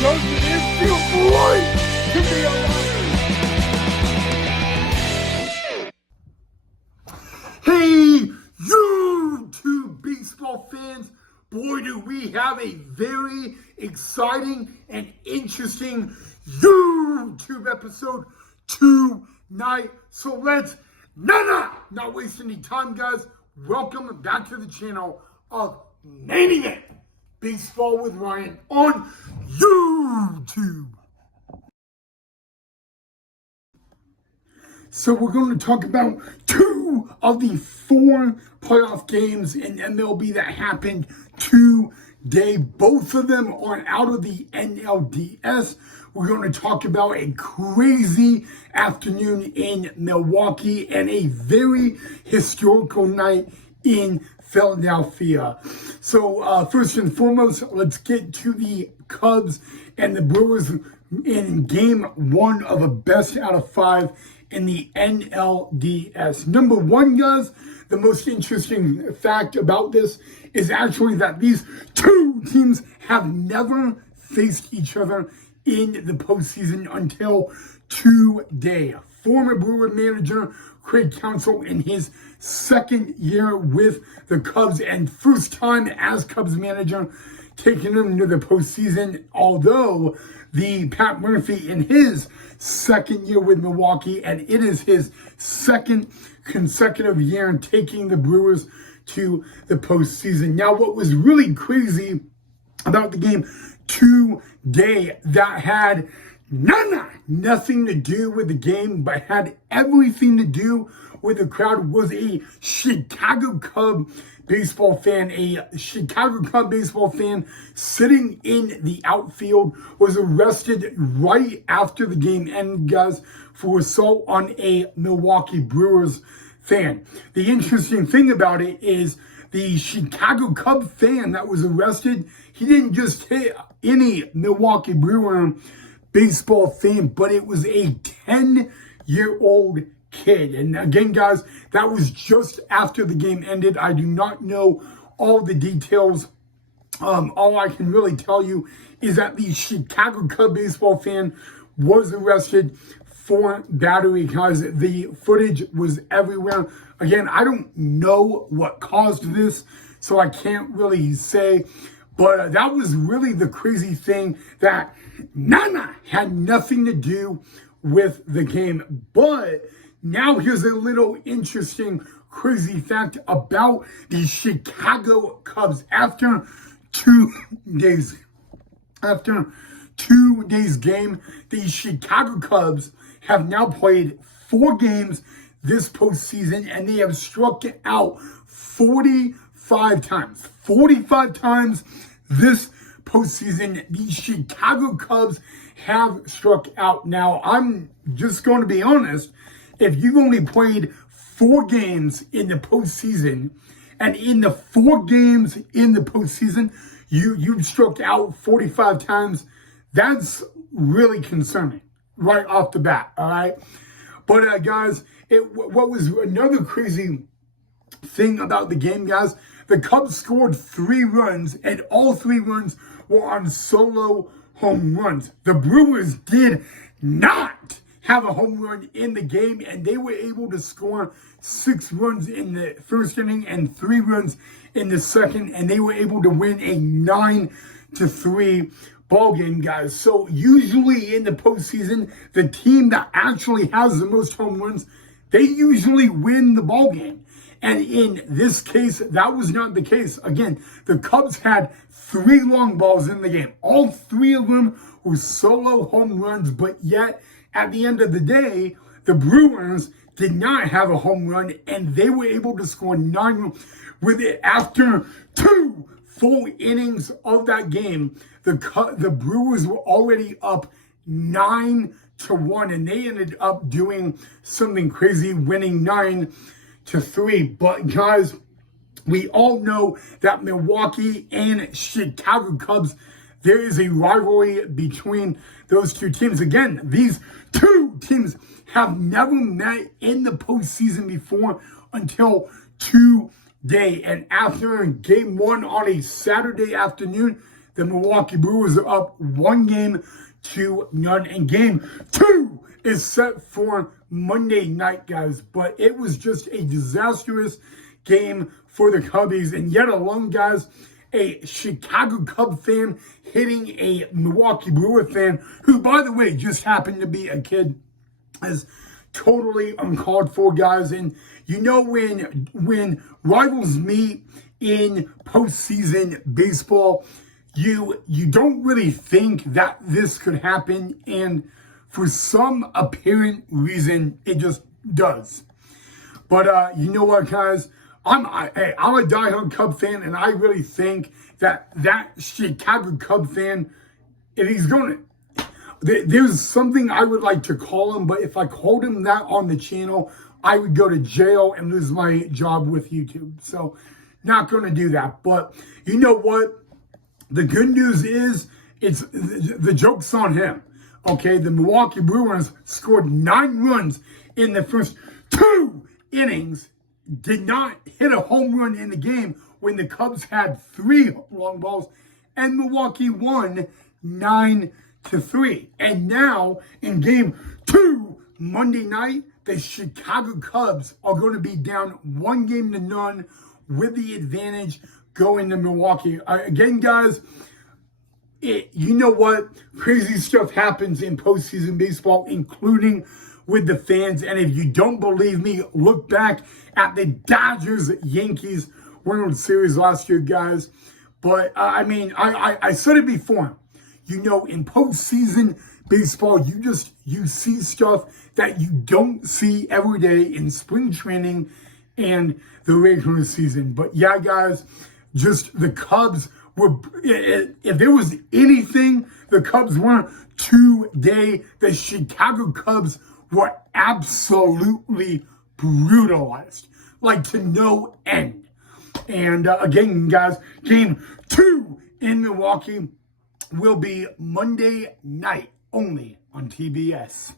Doesn't it feel great to be alive? Hey, YouTube baseball fans. Boy, do we have a very exciting and interesting YouTube episode tonight. So let's not waste any time, guys. Welcome back to the channel of Main Event Baseball with Ryan on YouTube. So we're going to talk about two of the four playoff games in MLB that happened today. Both of them are out of the NLDS. We're going to talk about a crazy afternoon in Milwaukee and a very historical night in Philadelphia. So first and foremost, let's get to the Cubs and the Brewers in game one of a best out of five in the NLDS. Number one, guys, the most interesting fact about this is actually that these two teams have never faced each other in the postseason until today. Former Brewer manager Craig Counsell in his second year with the Cubs and first time as Cubs manager taking them to the postseason, although the Pat Murphy in his second year with Milwaukee, and it is his second consecutive year taking the Brewers to the postseason. Now, what was really crazy about the game today that had nothing to do with the game, but had everything to do with the crowd was a Chicago Cub baseball fan. A Chicago Cub baseball fan sitting in the outfield was arrested right after the game ended, guys, for assault on a Milwaukee Brewers fan. The interesting thing about it is the Chicago Cub fan that was arrested, he didn't just hit any Milwaukee Brewer baseball fan, but it was a 10-year-old kid. And again, guys, that was just after the game ended. I do not know all the details. All I can really tell you is that the Chicago Cub baseball fan was arrested for battery because the footage was everywhere. Again, I don't know what caused this, so I can't really say. But that was really the crazy thing that had nothing to do with the game. But now here's a little interesting, crazy fact about the Chicago Cubs. After two days game, the Chicago Cubs have now played 4 games this postseason, and they have struck out 45 times. 45 times this postseason, the Chicago Cubs have struck out. Now, I'm just going to be honest. If you've only played 4 games in the postseason, and in the 4 games in the postseason, you've struck out 45 times, that's really concerning right off the bat, all right? But guys, what was another crazy thing about the game, guys, the Cubs scored 3 runs, and all 3 runs were on solo home runs. The Brewers did not have a home run in the game, and they were able to score 6 runs in the first inning and 3 runs in the second, and they were able to win a 9-3 ball game, guys. So usually in the postseason, the team that actually has the most home runs, they usually win the ball game. And in this case, that was not the case. Again, the Cubs had 3 long balls in the game. All 3 of them were solo home runs, but yet at the end of the day, the Brewers did not have a home run, and they were able to score 9 with it. After 2 full innings of that game, the Brewers were already up 9-1, and they ended up doing something crazy, winning 9-3. But guys, we all know that Milwaukee and Chicago Cubs, there is a rivalry between those two teams. Again, these two teams have never met in the postseason before until today. And after game one on a Saturday afternoon, The Milwaukee Brewers are up 1-0, and game 2 is set for Monday night, guys. But it was just a disastrous game for the Cubbies, and yet alone, guys, a Chicago Cub fan hitting a Milwaukee Brewer fan, who, by the way, just happened to be a kid, is totally uncalled for, guys. And you know, when rivals meet in postseason baseball, you don't really think that this could happen, and for some apparent reason, it just does. But you know what, guys? I'm a diehard Cub fan, and I really think that Chicago Cub fan, if he's going to, there's something I would like to call him, but if I called him that on the channel, I would go to jail and lose my job with YouTube. So, not going to do that. But you know what? The good news is, the joke's on him. Okay, the Milwaukee Brewers scored 9 runs in the first 2 innings, did not hit a home run in the game when the Cubs had 3 long balls, and Milwaukee won 9-3. And now in game 2, Monday night, the Chicago Cubs are going to be down 1-0 with the advantage going to Milwaukee. Again, guys, you know what? Crazy stuff happens in postseason baseball, including with the fans. And if you don't believe me, look back at the Dodgers-Yankees World Series last year, guys. But, I mean, I said it before. You know, in postseason baseball, you see stuff that you don't see every day in spring training and the regular season. But, yeah, guys, just the Cubs were, if there was anything the Cubs weren't today, the Chicago Cubs were absolutely brutalized, like to no end. And again, guys, game 2 in Milwaukee will be Monday night only on TBS.